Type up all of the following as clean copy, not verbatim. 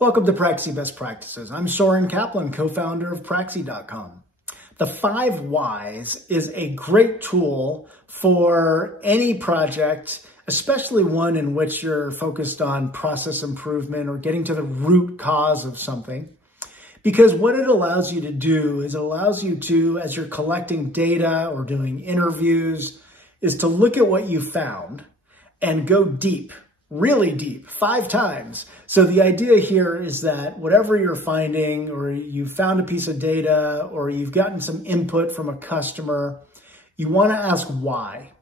Welcome to Praxie Best Practices. I'm Soren Kaplan, co-founder of Praxie.com. The 5 Whys is a great tool for any project, especially one in which you're focused on process improvement or getting to the root cause of something. Because what it allows you to do is it allows you to, as you're collecting data or doing interviews, is to look at what you found and go deep, really deep, 5 times. So the idea here is that whatever you're finding, or you found a piece of data, or you've gotten some input from a customer, you want to ask why.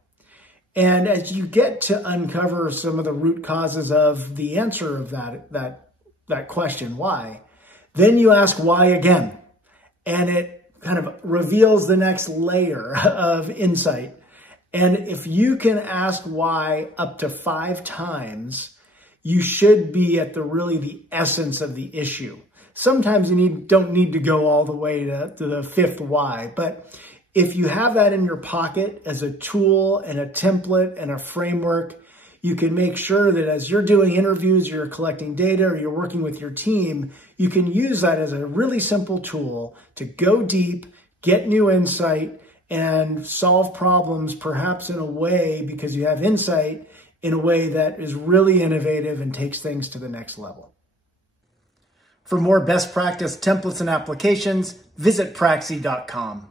And as you get to uncover some of the root causes of the answer of that question, why, then you ask why again. And it kind of reveals the next layer of insight. And if you can ask why up to 5 times, you should be at the essence of the issue. Sometimes you don't need to go all the way to the 5th why, but if you have that in your pocket as a tool and a template and a framework, you can make sure that as you're doing interviews, you're collecting data, or you're working with your team, you can use that as a really simple tool to go deep, get new insight, and solve problems perhaps in a way, because you have insight, in a way that is really innovative and takes things to the next level. For more best practice templates and applications, visit Praxie.com.